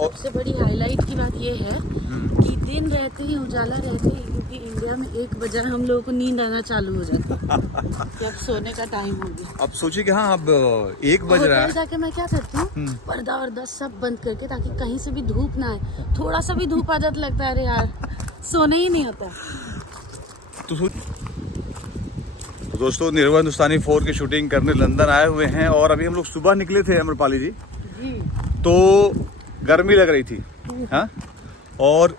सबसे बड़ी हाईलाइट की बात ये है कि दिन रहते ही उजाला रहते ही, क्योंकि इंडिया में 1 बजे हम लोगों को नींद आना चालू हो जाता है कि अब सोने का टाइम हो गया। अब सोचिए कि हाँ अब 1 बज रहा है। जाके मैं क्या करती हूँ, पर्दा वर्दा सब बंद करके, ताकि कहीं से भी धूप ना आए। थोड़ा सा भी धूप आ जाता लगता है अरे यार सोने ही नहीं होता। तो दोस्तों निर्भय हिंदुस्तानी 4 की शूटिंग करने लंदन आए हुए हैं और अभी हम लोग सुबह निकले थे अमरपाली जी। तो गर्मी लग रही थी हाँ। और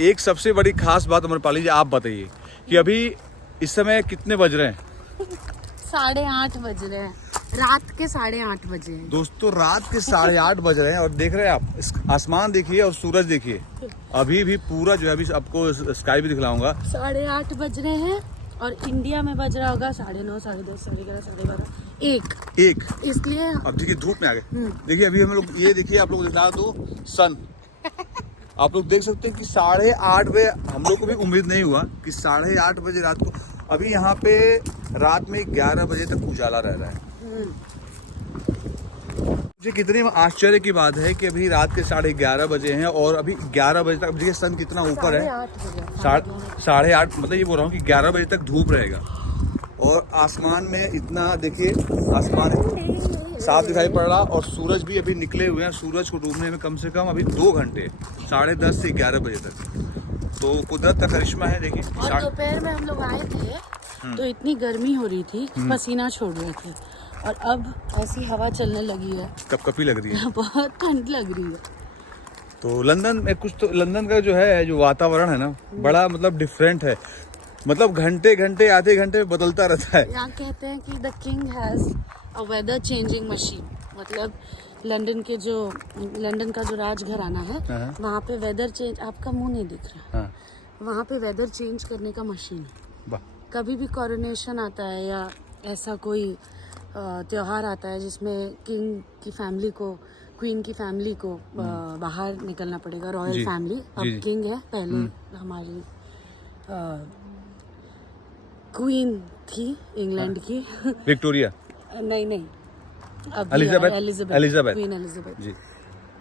एक सबसे बड़ी खास बात अमरपाली जी आप बताइए कि अभी इस समय कितने बज रहे हैं? 8:30 बज रहे हैं, रात के 8:30 बजे हैं। दोस्तों रात के 8:30 बज रहे हैं और देख रहे हैं आप आसमान देखिए और सूरज देखिए। अभी भी पूरा जो है, अभी आपको स्काई भी दिखलाऊंगा। 8:30 बज रहे हैं और इंडिया में बज रहा होगा 9:30, 10:30, 11:30, 12:30, 1। इसलिए अब देखिए धूप में आ गए। देखिए अभी हम लोग ये देखिए, आप लोग दिखा दो सन। आप लोग देख सकते हैं कि 8:30 बजे, हम लोग को भी उम्मीद नहीं हुआ कि 8:30 बजे रात को। अभी यहाँ पे रात में 11 बजे तक उजाला रह रहा है। मुझे कितनी आश्चर्य की बात है कि अभी रात के 11:30 बजे हैं और अभी 11 बजे तक देखिए सन कितना ऊपर है। 8:30 मतलब ये बोल रहा हूँ कि 11 बजे तक धूप रहेगा। और आसमान में इतना देखिए, आसमान साफ दिखाई पड़ रहा और सूरज भी अभी निकले हुए हैं। सूरज को डूबने में कम से कम अभी 2 घंटे, 10:30 से 11 बजे तक। तो कुदरत का करिश्मा है देखिए। और दोपहर में हम लोग आए थे तो इतनी गर्मी हो रही थी, पसीना छोड़ रहे थे, और अब ऐसी हवा चलने लगी है, कपकपी लग रही है। बहुत ठंड लग रही है। तो लंदन में कुछ तो लंदन का जो है जो वातावरण है ना, बड़ा मतलब डिफरेंट है। मतलब घंटे घंटे आधे घंटे बदलता रहता है। यहाँ कहते हैं कि the king has a weather changing machine. मतलब लंदन का जो राजघराना है, वहाँ पे वेदर चेंज, आपका मुंह नहीं दिख रहा, वहाँ पे वेदर चेंज करने का मशीन है। कभी भी कोरोनेशन आता है या ऐसा कोई त्योहार आता है जिसमें किंग की फैमिली को, क्वीन की फैमिली को बाहर निकलना पड़ेगा, रॉयल फैमिली। अब किंग है, पहले हमारी क्वीन थी इंग्लैंड की विक्टोरिया नहीं एलिजाबेथ क्वीन एलिजाबेथ जी।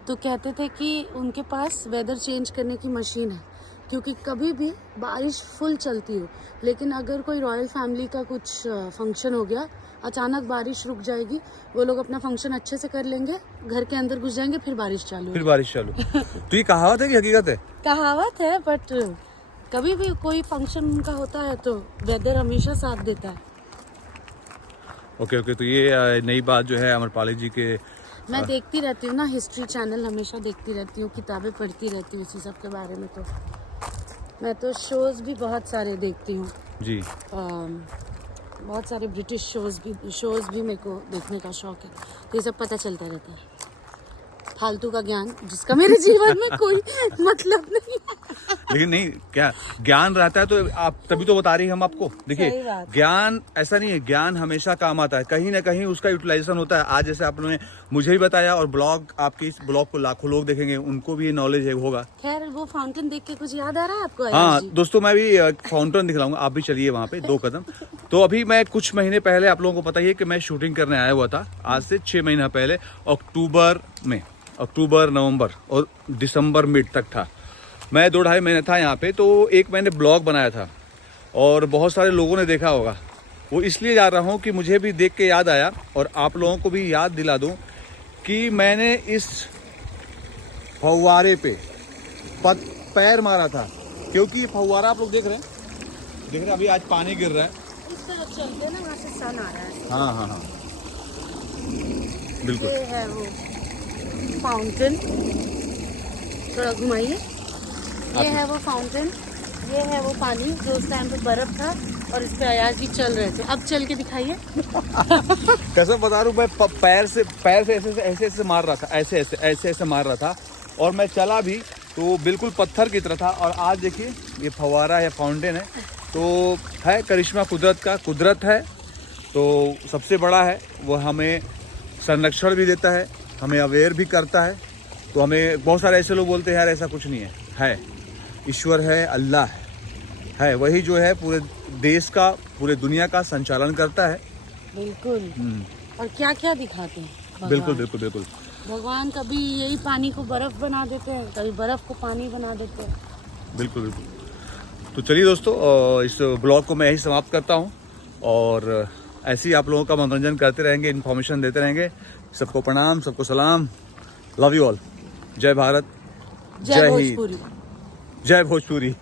तो कहते थे कि उनके पास वेदर चेंज करने की मशीन है, क्योंकि कभी भी बारिश फुल चलती हो, लेकिन अगर कोई रॉयल फैमिली का कुछ फंक्शन हो गया, अचानक बारिश रुक जाएगी, वो लोग अपना फंक्शन अच्छे से कर लेंगे, घर के अंदर घुस जाएंगे, फिर बारिश चालू। तो ये कहावत है कि हकीकत है? कहावत है, बट कभी भी कोई फंक्शन उनका होता है तो वेदर हमेशा साथ देता है। ओके तो ये नई बात जो है अमरपाली जी के। मैं देखती रहती हूँ ना, हिस्ट्री चैनल हमेशा देखती रहती हूँ, किताबें पढ़ती रहती हूँ इसी सब के बारे में। तो मैं तो शोज भी बहुत सारे देखती हूँ जी। बहुत सारे ब्रिटिश शोज भी मेरे को देखने का शौक है, तो ये सब पता चलता रहता है। फालतू का ज्ञान जिसका मेरे जीवन में कोई मतलब नहीं है। लेकिन नहीं, क्या ज्ञान रहता है तो आप तभी तो बता रही है हम आपको। देखिए ज्ञान ऐसा नहीं है, ज्ञान हमेशा काम आता है, कहीं ना कहीं उसका यूटिलाइजेशन होता है। आज जैसे आपने मुझे भी बताया, और ब्लॉग, आपके इस ब्लॉग को लाखों लोग देखेंगे, उनको भी नॉलेज है होगा। खैर वो फाउंटेन देख के कुछ याद आ रहा है आपको? हाँ दोस्तों, मैं भी फाउंटेन दिखलाऊंगा, आप भी चलिए वहाँ पे 2 कदम। तो अभी मैं कुछ महीने पहले, आप लोगों को पता ही है कि मैं शूटिंग करने आया हुआ था, आज से 6 महीना पहले, अक्टूबर नवंबर और दिसंबर मिड तक था मैं, 2-2.5 महीने था यहाँ पे। तो एक मैंने ब्लॉग बनाया था और बहुत सारे लोगों ने देखा होगा। वो इसलिए जा रहा हूँ कि मुझे भी देख के याद आया और आप लोगों को भी याद दिला दूँ कि मैंने इस फव्वारे पे पैर मारा था, क्योंकि फव्वारा आप लोग देख रहे हैं अभी आज पानी गिर रहा है। इस तरफ चलते हैं ना, वहाँ से सन आ रहा है। हाँ बिल्कुल। ये है वो फाउंटेन, थोड़ा घुमाइए। ये है वो फाउंटेन, ये है वो पानी जो उस टाइम पे बर्फ था और इस पे अयाज जी चल रहे थे। अब चल के दिखाइए। कैसे बता रहा हूँ मैं, पैर से ऐसे मार रहा था, ऐसे मार रहा था, और मैं चला भी तो बिल्कुल पत्थर की तरह था। और आज देखिए ये फव्वारा है, फाउंटेन है, तो है करिश्मा कुदरत है। तो सबसे बड़ा है वो, हमें संरक्षण भी देता है, हमें अवेयर भी करता है। तो हमें बहुत सारे ऐसे लोग बोलते हैं यार ऐसा कुछ नहीं है ईश्वर है, अल्लाह है वही जो है पूरे देश का, पूरे दुनिया का संचालन करता है। बिल्कुल। और क्या क्या दिखाते हैं। बिल्कुल। भगवान कभी यही पानी को बर्फ बना देते हैं, कभी बर्फ को पानी बना देते हैं। बिल्कुल बिल्कुल। तो चलिए दोस्तों, इस ब्लॉग को मैं यही समाप्त करता हूँ और ऐसे ही आप लोगों का मनोरंजन करते रहेंगे, इन्फॉर्मेशन देते रहेंगे। सबको प्रणाम, सबको सलाम, लव यू ऑल, जय भारत, जय हिंद, भोजपुरी। जय भोजपुरी।